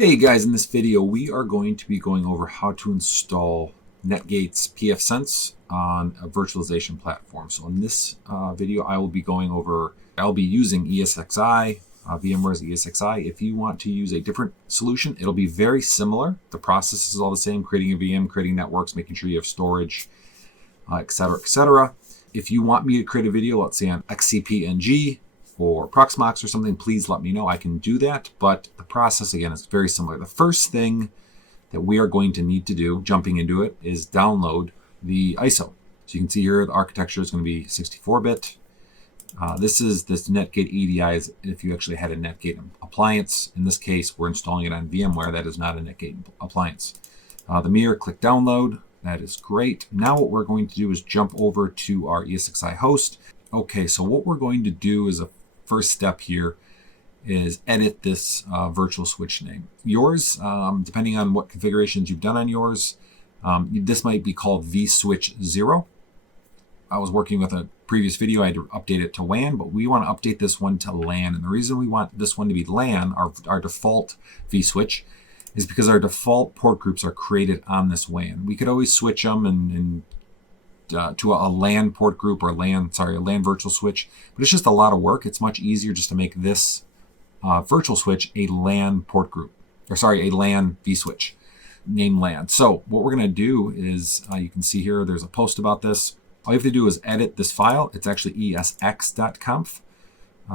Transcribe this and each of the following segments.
Hey guys, in this video we are going to be going over how to install Netgate's PFSense on a virtualization platform. So in this video I'll be using ESXi, VMware's ESXi. If you want to use a different solution, it'll be very similar. The process is all the same: creating a VM, creating networks, making sure you have storage, etc., etc. If you want me to create a video, let's say on XCP-ng or Proxmox or something, please let me know. I can do that, but the process, again, is very similar. The first thing that we are going to need to do, jumping into it, is download the ISO. So you can see here the architecture is going to be 64-bit. This Netgate EDI is if you actually had a Netgate appliance. In this case, we're installing it on VMware. That is not a Netgate appliance. The mirror, click download. That is great. Now what we're going to do is jump over to our ESXi host. Okay, so what we're going to do is first step here is edit this virtual switch name. Yours, depending on what configurations you've done on yours, this might be called vSwitch 0. I was working with a previous video. I had to update it to WAN, but we want to update this one to LAN. And the reason we want this one to be LAN, our default vSwitch, is because our default port groups are created on this WAN. We could always switch them to a LAN port group or a LAN virtual switch, but it's just a lot of work. It's much easier just to make this virtual switch a LAN port group, a LAN vSwitch, name LAN. So what we're going to do is, you can see here, there's a post about this. All you have to do is edit this file. It's actually ESX.conf.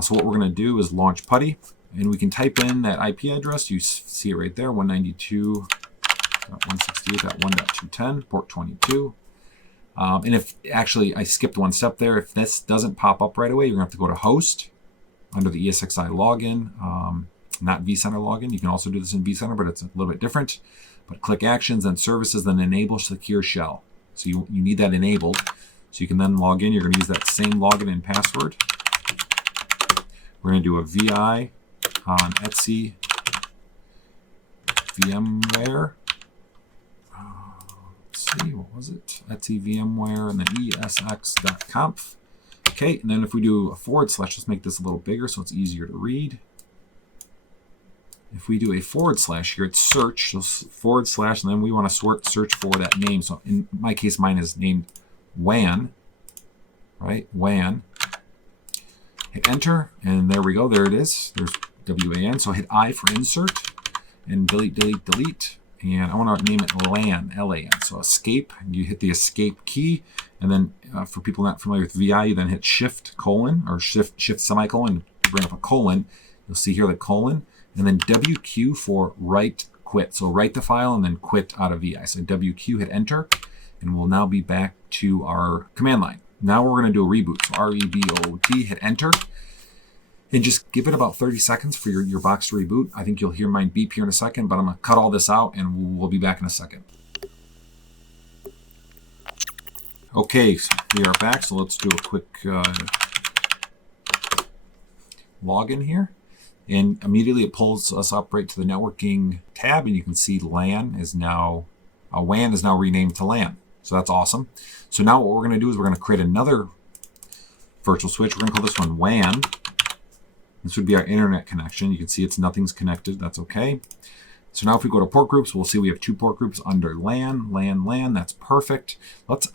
So what we're going to do is launch PuTTY, and we can type in that IP address. You see it right there, 192.168.1.210, port 22. And if actually I skipped one step there, if this doesn't pop up right away, you're going to have to go to host under the ESXi login, not vCenter login. You can also do this in vCenter, but it's a little bit different. But click actions, then services, then enable secure shell. So you need that enabled. So you can then log in. You're going to use that same login and password. We're going to do a VI on ETSI VMware. What was it? ETSI VMware and then ESX.conf. Okay, and then if we do a / let's make this a little bigger so it's easier to read. If we do a / here, it's search, so / and then we want to search for that name. So in my case, mine is named WAN, right? WAN. Hit enter, and there we go. There it is. There's WAN. So hit I for insert, and delete. And I want to name it LAN, L-A-N. So escape, and you hit the escape key. And then for people not familiar with VI, you then hit shift : or shift semicolon to bring up a colon. You'll see here the colon. And then WQ for write quit. So write the file and then quit out of VI. So WQ, hit enter. And we'll now be back to our command line. Now we're going to do a reboot. So REBOT, hit enter. And just give it about 30 seconds for your box to reboot. I think you'll hear mine beep here in a second, but I'm going to cut all this out and we'll be back in a second. Okay, so we are back. So let's do a quick login here. And immediately it pulls us up right to the networking tab, and you can see WAN is now renamed to LAN. So that's awesome. So now what we're going to do is we're going to create another virtual switch. We're going to call this one WAN. This would be our internet connection. You can see nothing's connected. That's okay. So now if we go to port groups, we'll see we have 2 port groups under LAN. That's perfect. Let's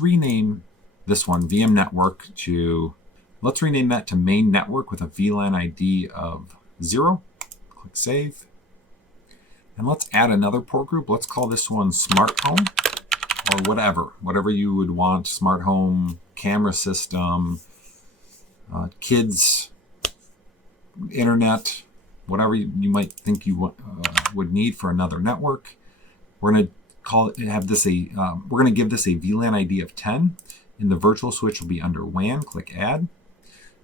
rename this one VM network to, let's rename that to main network with a VLAN ID of 0. Click save. And let's add another port group. Let's call this one smart home, or whatever you would want. Smart home, camera system, kids, internet, whatever you might think you would need for another network. We're going to give this a VLAN ID of 10, and the virtual switch will be under WAN. Click add,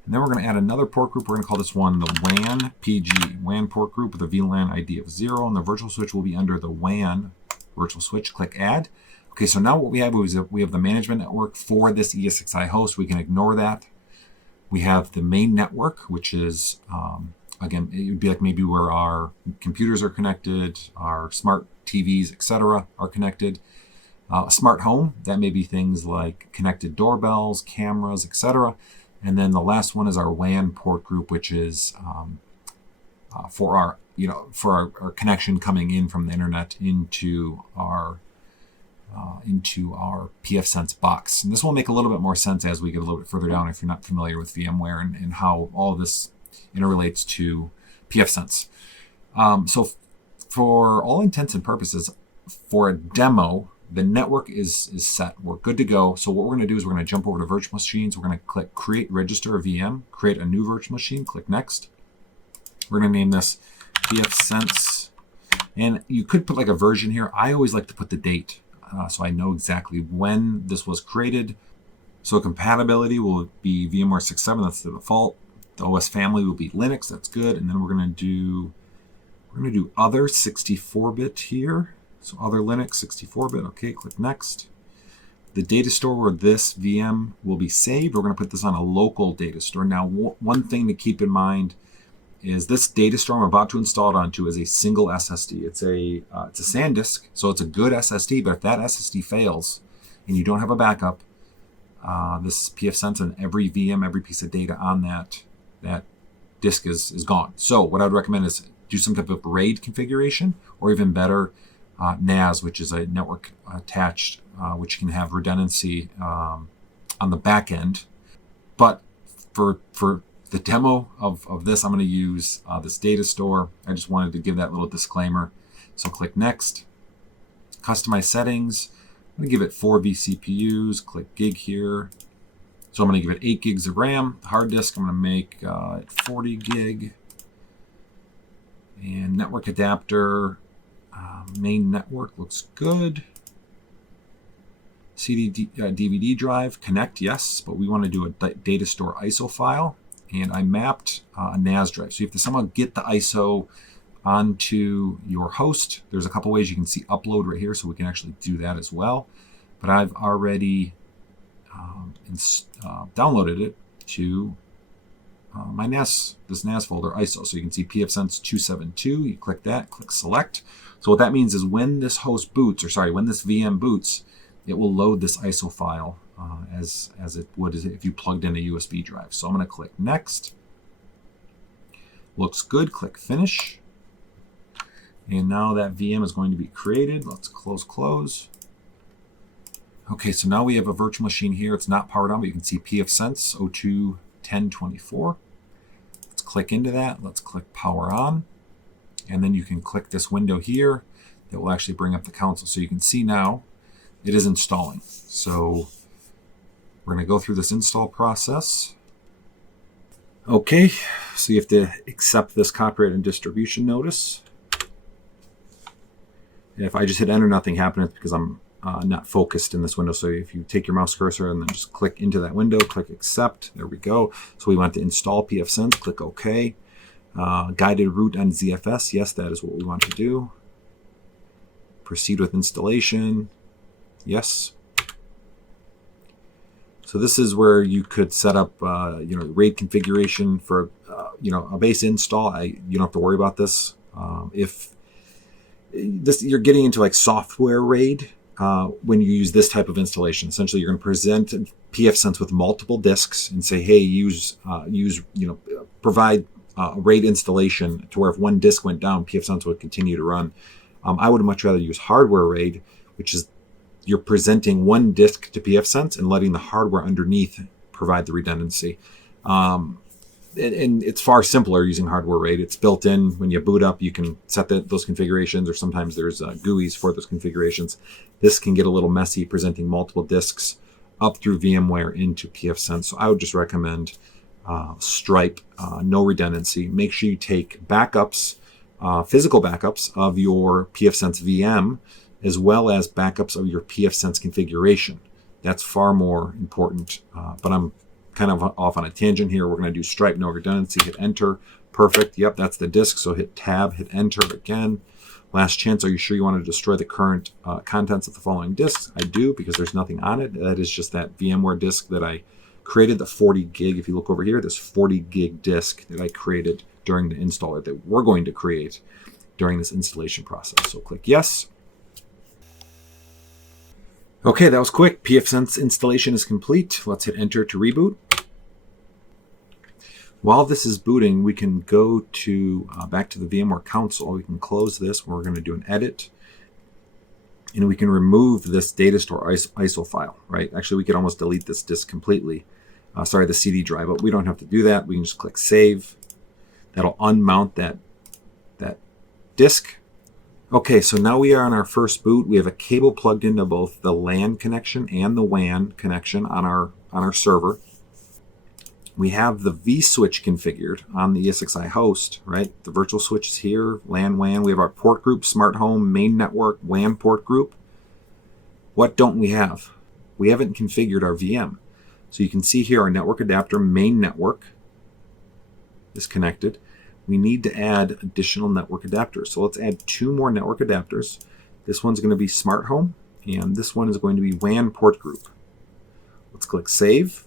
and then we're going to add another port group. We're going to call this one the WAN PG, WAN port group with a VLAN ID of 0, and the virtual switch will be under the WAN virtual switch. Click add. Okay, so now what we have is we have the management network for this ESXi host. We can ignore that. We have the main network, which is, again, it would be like maybe where our computers are connected, our smart TVs, etc. are connected. A smart home, that may be things like connected doorbells, cameras, etc. And then the last one is our WAN port group, which is for our for our connection coming in from the internet into our PFSense box. And this will make a little bit more sense as we get a little bit further down if you're not familiar with VMware and how all of this interrelates to PFSense. So for all intents and purposes, for a demo, the network is set. We're good to go. So what we're going to do is we're going to jump over to virtual machines. We're going to click Create Register a VM, create a new virtual machine, click Next. We're going to name this PFSense. And you could put like a version here. I always like to put the date so I know exactly when this was created. So compatibility will be VMware 6.7, that's the default. The OS family will be Linux, that's good. And then we're going to do other 64-bit here. So other Linux 64-bit, okay, click Next. The data store where this VM will be saved, we're going to put this on a local data store. Now, one thing to keep in mind is this data store I'm about to install it onto is a single SSD. It's a SanDisk, so it's a good SSD, but if that SSD fails and you don't have a backup, this PFSense and every VM, every piece of data on that disk is gone. So what I would recommend is do some type of RAID configuration, or even better, NAS, which is a network attached, which can have redundancy on the back end. But for the demo of this, I'm going to use this data store. I just wanted to give that little disclaimer. So click Next. Customize settings. I'm going to give it 4 vCPUs. Click Gig here. So I'm going to give it 8 gigs of RAM. Hard disk, I'm going to make it 40 gig. And network adapter, main network looks good. CD DVD drive, connect, yes, but we want to do a data store ISO file. And I mapped a NAS drive. So you have to somehow get the ISO onto your host. There's a couple ways you can see upload right here, so we can actually do that as well. But I've already downloaded it to my NAS, this NAS folder ISO. So you can see PFSense 272. You click that, click select. So what that means is when this host boots, when this VM boots, it will load this ISO file as it would if you plugged in a USB drive. So I'm going to click Next. Looks good. Click Finish. And now that VM is going to be created. Let's close. Okay, so now we have a virtual machine here. It's not powered on, but you can see PFSense 021024. Let's click into that. Let's click Power On. And then you can click this window here that will actually bring up the console. So you can see now it is installing. So we're going to go through this install process. Okay, so you have to accept this copyright and distribution notice. If I just hit enter, nothing happened. It's because I'm not focused in this window. So if you take your mouse cursor and then just click into that window, click accept. There we go. So we want to install PFSense. Click OK. Guided root on ZFS. Yes, that is what we want to do. Proceed with installation. Yes. So this is where you could set up, RAID configuration for, a base install. You don't have to worry about this. If you're getting into like software RAID when you use this type of installation. Essentially, you're going to present PFSense with multiple disks and say, hey, provide a RAID installation to where if one disk went down, PFSense would continue to run. I would much rather use hardware RAID, which is you're presenting one disk to PFSense and letting the hardware underneath provide the redundancy. And it's far simpler using hardware RAID. It's built in. When you boot up, you can set those configurations, or sometimes there's GUIs for those configurations. This can get a little messy presenting multiple disks up through VMware into PFSense. So I would just recommend Stripe, no redundancy. Make sure you take backups, physical backups of your PFSense VM, as well as backups of your PFSense configuration. That's far more important. But I'm kind of off on a tangent here. We're going to do Stripe, no redundancy, hit enter. Perfect. Yep, that's the disk. So hit tab, hit enter again. Last chance. Are you sure you want to destroy the current contents of the following disks? I do, because there's nothing on it. That is just that VMware disk that I created, the 40 gig. If you look over here, this 40 gig disk that I created during the installer that we're going to create during this installation process. So click yes. Okay, that was quick. PFSense installation is complete. Let's hit enter to reboot. While this is booting, we can go to back to the VMware console. We can close this. We're going to do an edit. And we can remove this data store ISO file, right? Actually, we could almost delete this disk completely. The CD drive, but we don't have to do that. We can just click Save. That'll unmount that disk. Okay, so now we are on our first boot. We have a cable plugged into both the LAN connection and the WAN connection on our server. We have the vSwitch configured on the ESXi host, right? The virtual switch is here, LAN, WAN. We have our port group, smart home, main network, WAN port group. What don't we have? We haven't configured our VM. So you can see here our network adapter, main network, is connected. We need to add additional network adapters. So let's add 2 more network adapters. This one's going to be smart home, and this one is going to be WAN port group. Let's click Save.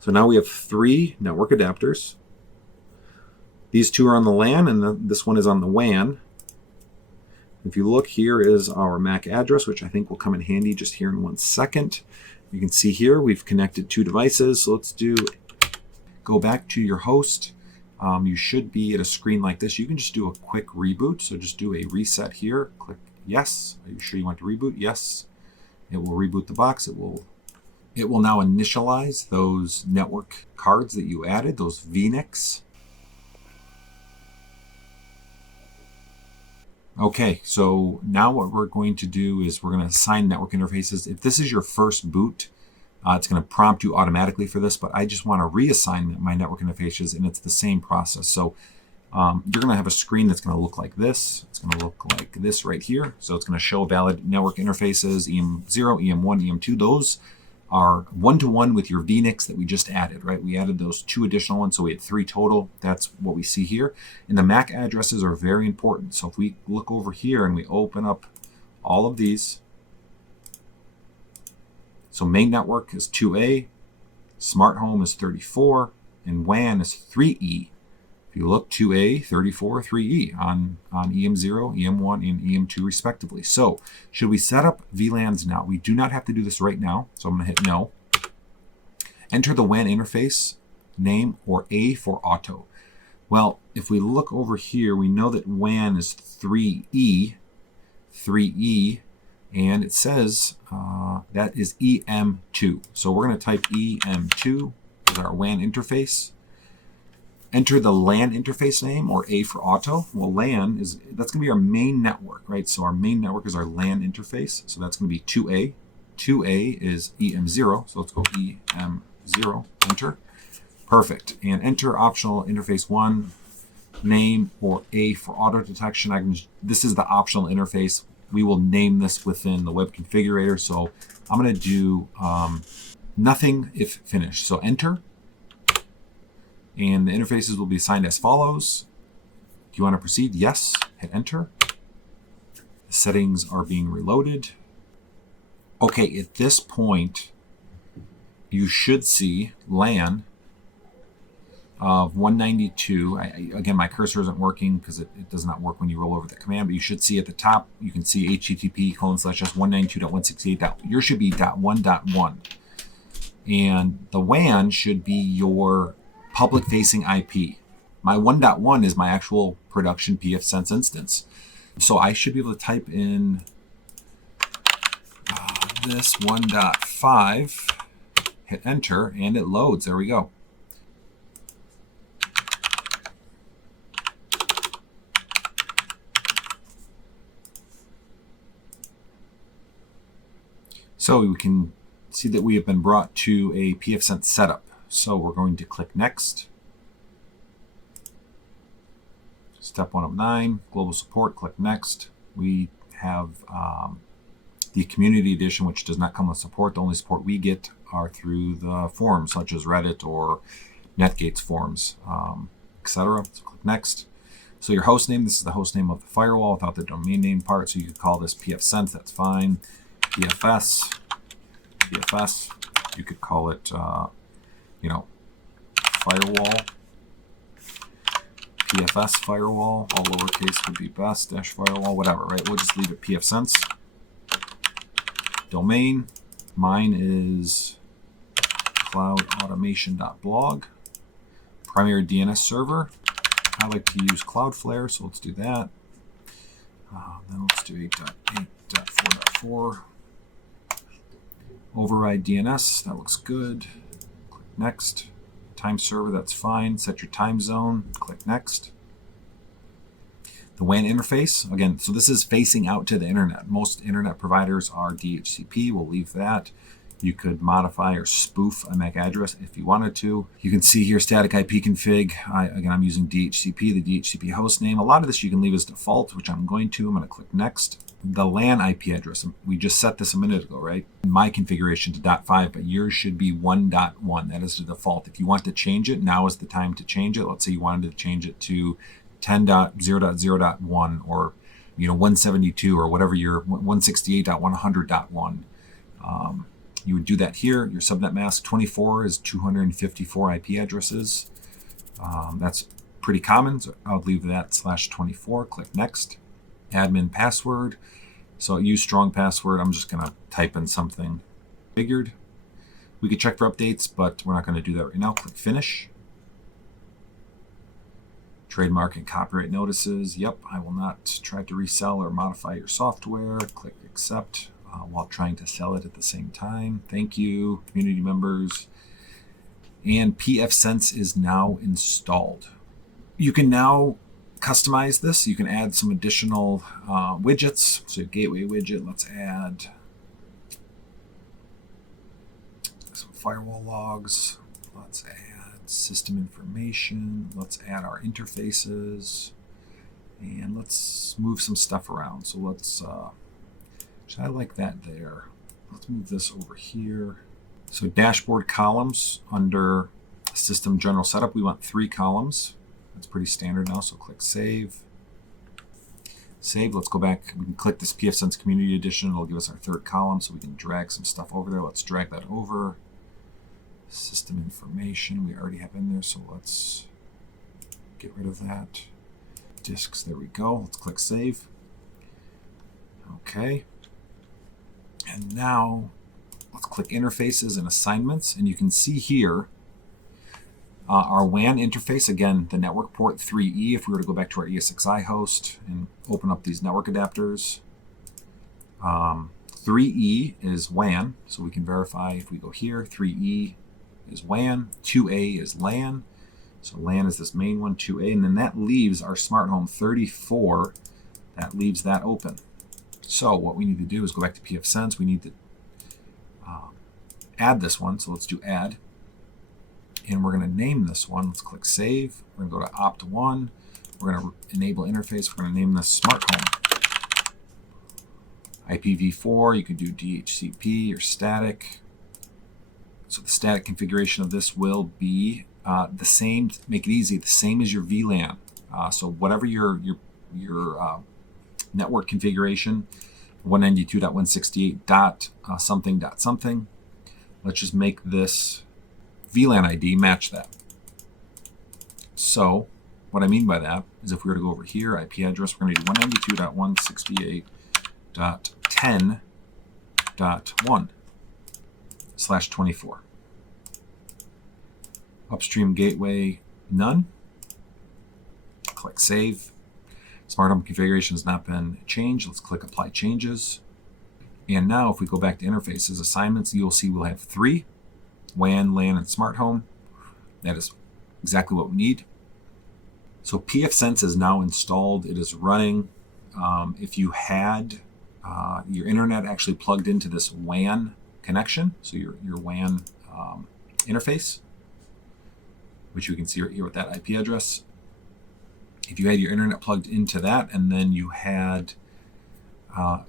So now we have 3 network adapters. These 2 are on the LAN, and this one is on the WAN. If you look, here is our MAC address, which I think will come in handy just here in 1 second. You can see here we've connected 2 devices. So let's go back to your host. You should be at a screen like this. You can just do a quick reboot. So just do a reset here. Click Yes. Are you sure you want to reboot? Yes. It will reboot the box. It will now initialize those network cards that you added, those VNICs. Okay, so now what we're going to do is we're going to assign network interfaces. If this is your first boot, it's going to prompt you automatically for this, but I just want to reassign my network interfaces, and it's the same process. So you're going to have a screen that's going to look like this. It's going to look like this right here. So it's going to show valid network interfaces, EM0, EM1, EM2. Those are one-to-one with your VNICs that we just added, right? We added those 2 additional ones, so we had 3 total. That's what we see here. And the MAC addresses are very important. So if we look over here and we open up all of these, so main network is 2A, smart home is 34, and WAN is 3E. If you look, 2A, 34, 3E on EM0, EM1, and EM2 respectively. So should we set up VLANs now? We do not have to do this right now, so I'm going to hit No. Enter the WAN interface name, or A for auto. Well, if we look over here, we know that WAN is 3E, and it says that is EM2. So we're going to type EM2 as our WAN interface. Enter the LAN interface name, or A for auto. Well, LAN that's going to be our main network, right? So our main network is our LAN interface. So that's going to be 2A. 2A is EM0. So let's go EM0. Enter. Perfect. And enter optional interface 1 name, or A for auto detection. This is the optional interface. We will name this within the web configurator. So I'm going to do nothing if finished. So enter. And the interfaces will be assigned as follows. Do you want to proceed? Yes. Hit enter. The settings are being reloaded. Okay, at this point, you should see LAN of 192. Again, my cursor isn't working because it does not work when you roll over the command, but you should see at the top, you can see http://192.168. Yours should be .1.1. And the WAN should be your public-facing IP. My 1.1 is my actual production PFSense instance. So I should be able to type in this 1.5, hit enter, and it loads. There we go. So we can see that we have been brought to a PFSense setup. So we're going to click Next. Step 1 of 9, Global Support, click Next. We have the Community Edition, which does not come with support. The only support we get are through the forums, such as Reddit or NetGate's forums, etc. So click Next. So your host name, this is the host name of the firewall without the domain name part. So you could call this PFSense, that's fine. PFS. You could call it, firewall. PFS firewall, all lowercase would be best, dash firewall, whatever, right? We'll just leave it PFSense. Domain, mine is cloudautomation.blog. Primary DNS server. I like to use Cloudflare, so let's do that. Then let's do 8.8.4.4. Override DNS, that looks good. Click next. Time server, that's fine. Set your time zone, click next. The WAN interface, again, so this is facing out to the internet. Most internet providers are DHCP, we'll leave that. You could modify or spoof a MAC address if you wanted to. You can see here static IP config. Again, I'm using DHCP, the DHCP host name. A lot of this you can leave as default, which I'm going to. I'm going to click next. The LAN IP address, we just set this a minute ago, right? My configuration to .5, but yours should be 1.1. That is the default. If you want to change it, now is the time to change it. Let's say you wanted to change it to 10.0.0.1 or 172 or whatever your 168.100.1. You would do that here. Your subnet mask 24 is 254 IP addresses. That's pretty common, so I'll leave that /24. Click next. Admin password. So use strong password. I'm just going to type in something figured. We could check for updates, but we're not going to do that right now. Click finish. Trademark and copyright notices. Yep, I will not try to resell or modify your software. Click accept. While trying to sell it at the same time. Thank you, community members. And PFSense is now installed. You can now customize this. You can add some additional widgets. So gateway widget, let's add some firewall logs. Let's add system information. Let's add our interfaces. And let's move some stuff around. So let's I like that there. Let's move this over here. So dashboard columns under system general setup, we want 3 columns. That's pretty standard now, so click save. Save, let's go back. We can click this PFSense Community Edition. It'll give us our 3rd column, so we can drag some stuff over there. Let's drag that over. System information, we already have in there, so let's get rid of that. Disks, there we go. Let's click save. Okay. And now let's click interfaces and assignments, and you can see here our WAN interface, again, the network port 3E. If we were to go back to our ESXi host and open up these network adapters, 3E is WAN, so we can verify if we go here, 3E is WAN, 2A is LAN, so LAN is this main one, 2A, and then that leaves our smart home 34, that leaves that open. So what we need to do is go back to PFSense. We need to add this one. So let's do add. And we're going to name this one. Let's click save. We're going to go to opt1. We're going to enable interface. We're going to name this smart home. IPv4, you can do DHCP or static. So the static configuration of this will be the same. Make it easy. The same as your VLAN. So whatever your network configuration, 192.168.something.something. Let's just make this VLAN ID match that. So what I mean by that is if we were to go over here, IP address, we're going to do 192.168.10.1/24. Upstream gateway, none. Click save. Smart home configuration has not been changed. Let's click apply changes. And now if we go back to interfaces, assignments, you'll see we'll have 3, WAN, LAN, and smart home. That is exactly what we need. So PFSense is now installed. It is running. If you had your internet actually plugged into this WAN connection, so your WAN interface, which you can see right here with that IP address, if you had your internet plugged into that and then you had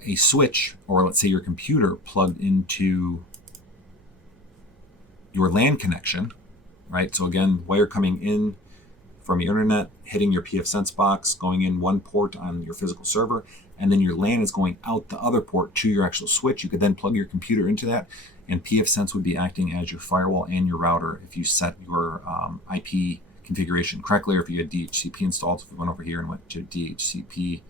a switch, or let's say your computer plugged into your LAN connection, right? So again, wire coming in from your internet, hitting your PFSense box, going in one port on your physical server, and then your LAN is going out the other port to your actual switch. You could then plug your computer into that, and PFSense would be acting as your firewall and your router if you set your IP configuration correctly, or if you had DHCP installed. So if we went over here and went to DHCP,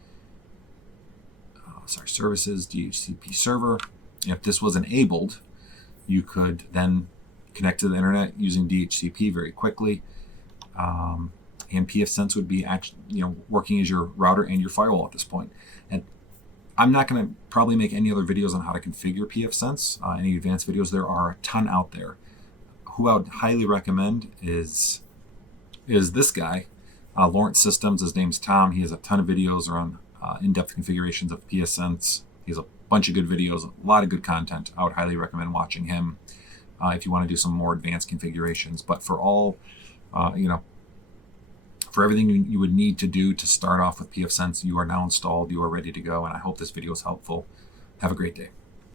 services, DHCP server, if this was enabled, you could then connect to the internet using DHCP very quickly. And PFSense would be actually, working as your router and your firewall at this point. And I'm not going to probably make any other videos on how to configure PFSense, any advanced videos. There are a ton out there. Who I would highly recommend is this guy, Lawrence Systems. His name's Tom. He has a ton of videos around in-depth configurations of PFSense. He has a bunch of good videos, a lot of good content. I would highly recommend watching him if you want to do some more advanced configurations. But for all, for everything you would need to do to start off with PFSense, you are now installed, you are ready to go, and I hope this video is helpful. Have a great day.